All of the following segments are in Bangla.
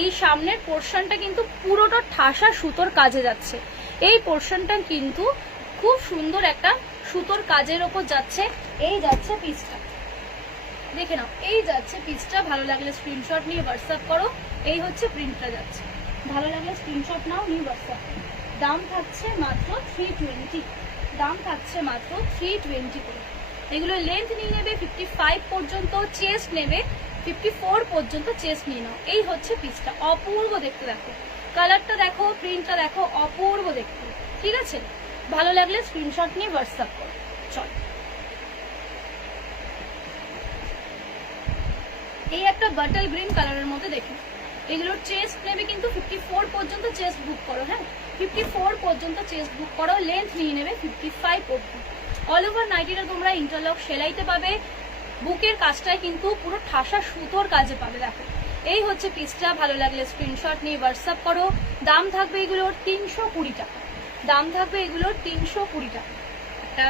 এই সামনের পোর্শনটা কিন্তু পুরোটা ঠাসা সুতোর কাজে যাচ্ছে। এই পোর্শনটা কিন্তু খুব সুন্দর একটা সুতোর কাজের ওপর যাচ্ছে। এই যাচ্ছে পিসটা, দেখে নাও, এই যাচ্ছে পিসটা। ভালো লাগলে স্ক্রিনশট নিয়ে হোয়াটসঅ্যাপ করো। এই হচ্ছে প্রিন্টটা যাচ্ছে, ভালো লাগলে স্ক্রিনশট নাও, নিয়ে হোয়াটসঅ্যাপ করো। দাম থাকছে মাত্র 320, দাম থাকছে মাত্র 320 করে। এগুলো লেন্থ নিয়ে নেবে 55 পর্যন্ত, চেস্ট নেবে 54 পর্যন্ত, চেস্ট নিয়ে নাও। এই হচ্ছে পিসটা, অপূর্ব দেখতে। দেখো কালারটা দেখো, প্রিন্টটা দেখো, অপূর্ব দেখতে। ঠিক আছে, ভালো লাগলে স্ক্রিনশট নিয়ে হোয়াটসঅ্যাপ করো। চল, এই একটা বাটল গ্রিন কালারের মধ্যে দেখো, এগুলোর চেস্ট নেবে কিন্তু 54 পর্যন্ত, চেস্ট বুক করো। হ্যাঁ, 54 পর্যন্ত চেস্ট বুক করো। লেন্থ নিয়ে নেবে 55 পর্যন্ত। অল ওভার নাইটিটা তোমরা ইন্টারলক সেলাইতে পাবে। বুকের কাজটাই কিন্তু পুরো ঠাসা সুতোর কাজে পাবে। দেখো এই হচ্ছে পিসটা, ভালো লাগলে স্ক্রিনশট নিয়ে হোয়াটসঅ্যাপ করো। দাম থাকবে এগুলোর 320 টাকা, দাম থাকবে এগুলোর 320 টাকা। একটা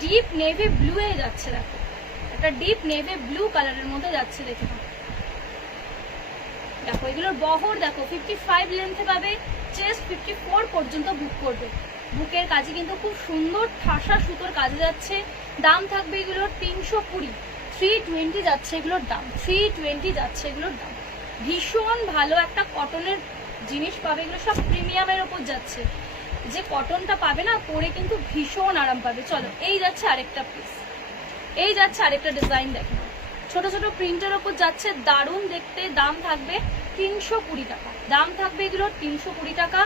ডিপ নেভি ব্লু এ যাচ্ছে, দেখো একটা ডিপ নেভি ব্লু কালারের মধ্যে যাচ্ছে। দেখে দেখো এগুলোর বহর দেখো 55 লেন্থে পাবে, চেস্ট 54 পর্যন্ত বুক করবে। বুকের কাজে কিন্তু খুব সুন্দর ঠাসা সুতোর কাজে যাচ্ছে। দাম থাকবে এগুলোর 320, 320 যাচ্ছে এগুলোর দাম, 320 যাচ্ছে এগুলোর দাম। ভীষণ ভালো একটা কটনের জিনিস পাবে, এগুলো সব প্রিমিয়ামের ওপর যাচ্ছে। যে কটনটা পাবে না, পরে কিন্তু ভীষণ আরাম পাবে। চলো, এই যাচ্ছে আরেকটা পিস, এই যাচ্ছে আরেকটা ডিজাইন। দেখো ছোট ছোট প্রিন্টের ওপর যাচ্ছে, দারুণ দেখতে। দাম থাকবে 320 টাকা, দাম থাকবে এগুলোর 320 টাকা।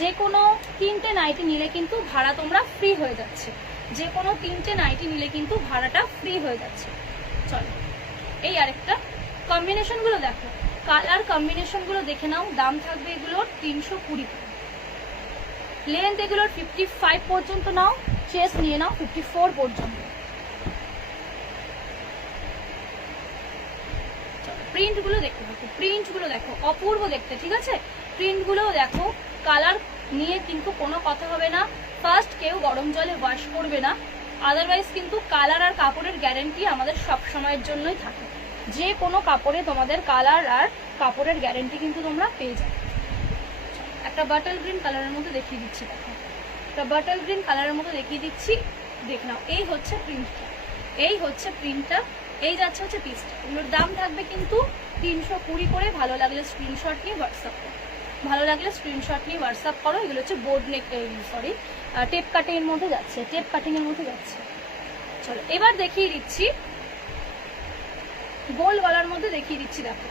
যে কোনো 3টে নাইটি নিলে কিন্তু ভাড়া তোমরা ফ্রি হয়ে যাচ্ছে, যে কোনো 3টে নাইটি নিলে কিন্তু ভাড়াটা ফ্রি হয়ে যাচ্ছে। চলো, এই আরেকটা কম্বিনেশন গুলো দেখো, কালার কম্বিনেশন গুলো দেখে নাও। দাম থাকবে এগুলোর 320 টাকা। লেন্থ এগুলোর 55 পর্যন্ত নাও, চেস্ট নিয়ে নাও 54 পর্যন্ত। প্রিন্ট গুলো দেখতে থাকো, প্রিন্ট গুলো দেখো, অপূর্ব দেখতে। ঠিক আছে, প্রিন্ট গুলো দেখো। কালার নিয়ে কিন্তু কোনো কথা হবে না। ফার্স্ট কেউ গরম জলে ওয়াশ করবে না, আদারওয়াইজ কিন্তু কালার আর কাপড়ের গ্যারেন্টি আমাদের সব সময়ের জন্যই থাকে। যে কোনো কাপড়ে তোমাদের কালার আর কাপড়ের গ্যারেন্টি কিন্তু তোমরা পেয়ে যাবে। একটা বাটল গ্রিন কালারের মধ্যে দেখিয়ে দিচ্ছি, দেখো একটা বাটল গ্রিন কালারের মধ্যে দেখিয়ে দিচ্ছি, দেখ নাও। এই হচ্ছে প্রিন্টটা, এই হচ্ছে প্রিন্টটা, এই যাচ্ছে হচ্ছে পিসটা। এগুলোর দাম থাকবে কিন্তু 320 করে। ভালো লাগলে স্ক্রিনশট নিয়ে হোয়াটসঅ্যাপ করো, ভালো লাগলে স্ক্রিনশট নিয়ে হোয়াটসঅ্যাপ করো। এগুলো হচ্ছে বোর্ড নেক, সরি টেপ কাটিং এর মধ্যে যাচ্ছে, টেপ কাটিং এর মধ্যে যাচ্ছে। চলো এবার দেখিয়ে দিচ্ছি গোল গলার মধ্যে দেখিয়ে দিচ্ছি। দেখো